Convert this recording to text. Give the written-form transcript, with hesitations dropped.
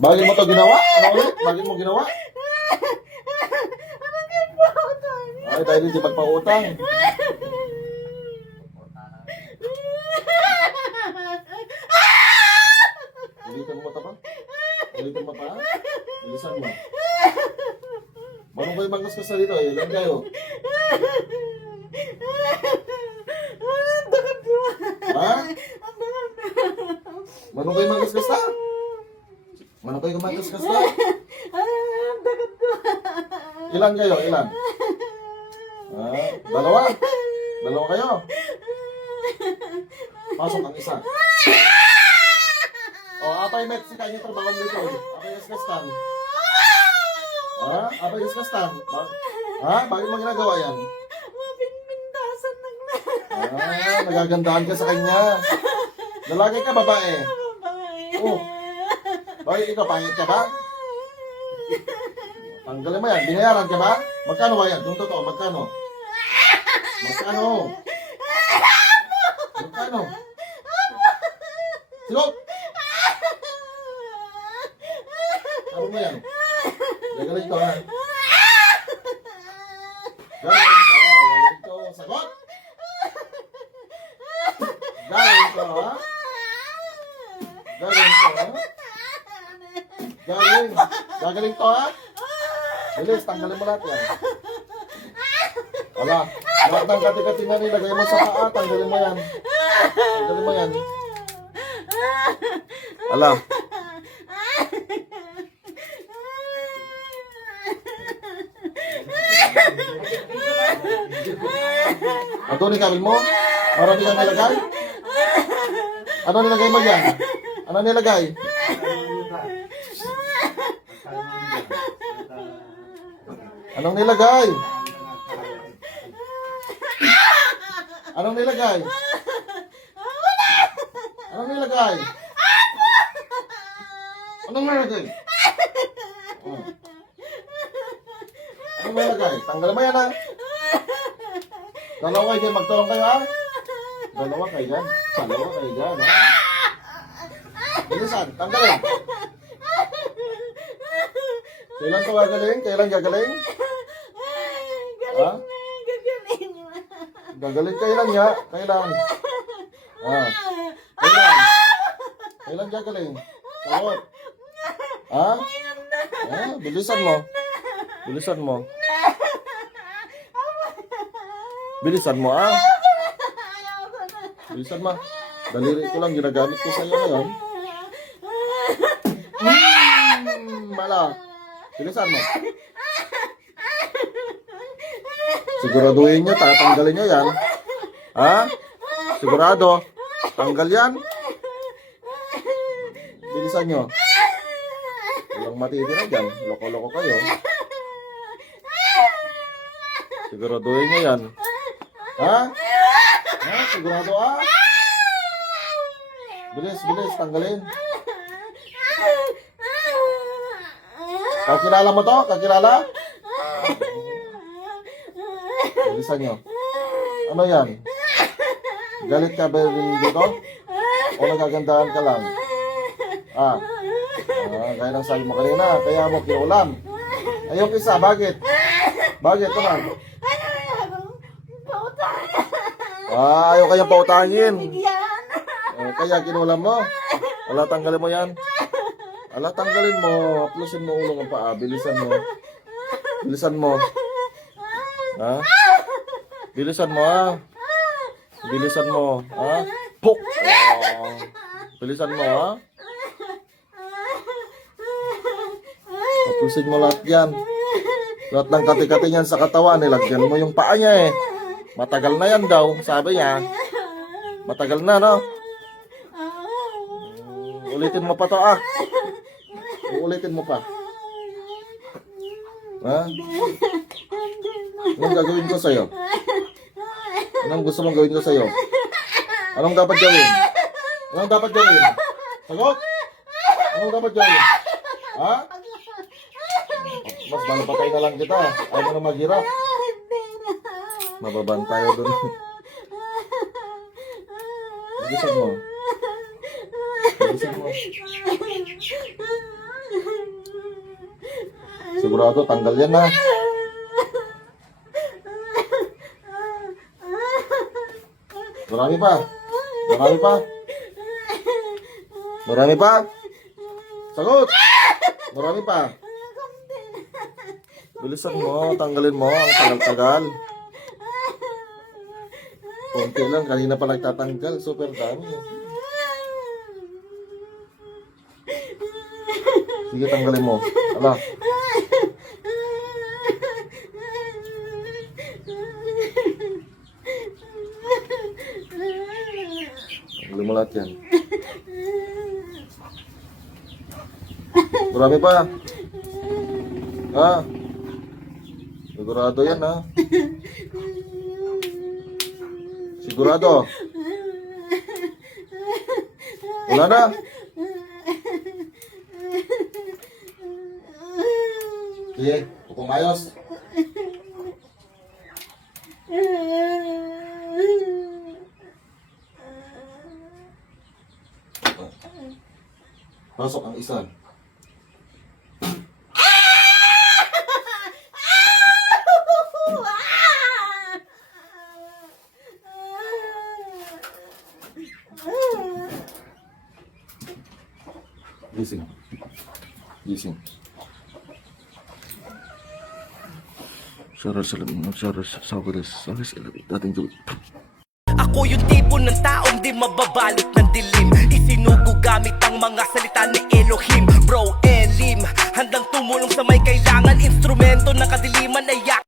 Bakit mo to ginawa? Ano ulit? Bakit mo ginawa? Ay, dahil hindi magpautang. Ulitin mo pa? Ulitin mo pa? Bilisan mo. Manong kayo magkaskas na dito eh. Ilan kayo? Ha? Manong kayo magkaskas na? Manong kayo magkaskas na? Ilan kayo? Ilan? Ha? Dalawa? Dalawa kayo? Pasok ang isa. O, apay met si kanya trabaho mo dito. Apay iskastan. Ha? Apay iskastan. Ha? Bakit mo ginagawa yan? Mapinpintasan ng Nagagandahan ka sa kanya. Lalaki ka, babae. Oh. Bakit ikaw, pangit ka ba? Tanggalin mo yan. Binayaran ka ba? Magkano ba yan? Yung totoo, magkano? Magkano? Magkano? Silot! Ano mo yan? Gagalit ko ha? Gagalit ko, gagalit ko. Sagot! Gagalit ko ha? Gagalit ko ha? Gagaling. Gagaling to ha? Bilis, tanggalin mo lahat yan. Wala. Lahat ng kati-kati na nilagay mo sa paa, tanggalin mo yan. Tanggalin mo yan. Wala. Ito ni kabil mo? Marami kang nilagay? Ano nilagay mo dyan? Ano nilagay? Anong nilagay? Anong nilagay? Anong nilagay? Anong nilagay? Oh. Anong nilagay? Tanggalin mo yan ha? Dalawa kayo dyan, magtulong kayo ha? Dalawa kayo dyan. Dalawa kayo dyan ha? Bilisan, tanggalin. Kailan to gagaling? Kailan gagaling? Ha? Gagaling kailan nga? Kailan? Ha? Kailan? Kailan gagaling? Sagot. Ha? Bilisan mo. Bilisan mo. Bilisan mo ah. Bilisan mo. Daliri ko lang ginagamit ko sa iyo ngayon. Mala. Bilisan mo. Siguraduhin nyo, tatanggalin nyo yan. Ha? Sigurado. Tanggal yan. Bilisan nyo. Walang matitira dyan. Loko-loko kayo. Siguraduhin nyo yan. Ha? Ha? Sigurado ah? Bilis, bilis. Tanggalin. Kakilala mo to? Kakilala? Bilisan nyo. Ano yan? Galit ka ba rin dito? O nagagandahan ka lang? Gaya ng sabi mo kanina, kaya mo kinulam. Ayaw kisa, bakit? Bakit? Ano? Ayaw kayang pautangin. Kaya kinulam mo. Wala, tanggalin mo yan. Wala, tanggalin mo. Plusin mo ulo ng paa. Bilisan mo. Bilisan mo. Ha? Bilisan mo ha. Bilisan mo ha. Pok. Bilisan mo ha. Tapusin mo lahat yan. Lahat ng kati-kati niyan sa katawan. Nilagyan mo yung paa niya eh. Matagal na yan daw. Sabi niya. Matagal na no. Ulitin mo pa to ah. Uulitin mo pa. Ha? Anong gagawin ko sa'yo? Anong gusto mong gawin ko sa'yo? Anong dapat gawin? Anong dapat gawin? Sagot? Anong dapat gawin? Ha? Mas malapatay na lang kita. Ayaw mo na maghirap. Mababan tayo dun. Bilisan mo. Bilisan mo. Sigurado, tanggal yan na. Marami pa. Marami pa. Marami pa. Sagot. Marami pa. Bilisan mo, tanggalin mo. Ang tagal-tagal. Konti lang, kanina pa nagtatanggal. Super dami. Sige, tanggalin mo. Ala. Tanggalin mo lahat yan. Marami pa. Ha? Sigurado yan, ha? Sigurado. Wala na. Sige, upong ayos. Pasok ang isa. Gising. Gising. Sarah sa labing, Sarah sa labing, dating tuloy. Ako yung tipo ng taong di mababalot ng dilim. Isinugo gamit ang mga salita ni Elohim. Bro, Elim, handang tumulong sa may kailangan. Instrumento ng kadiliman ay yak.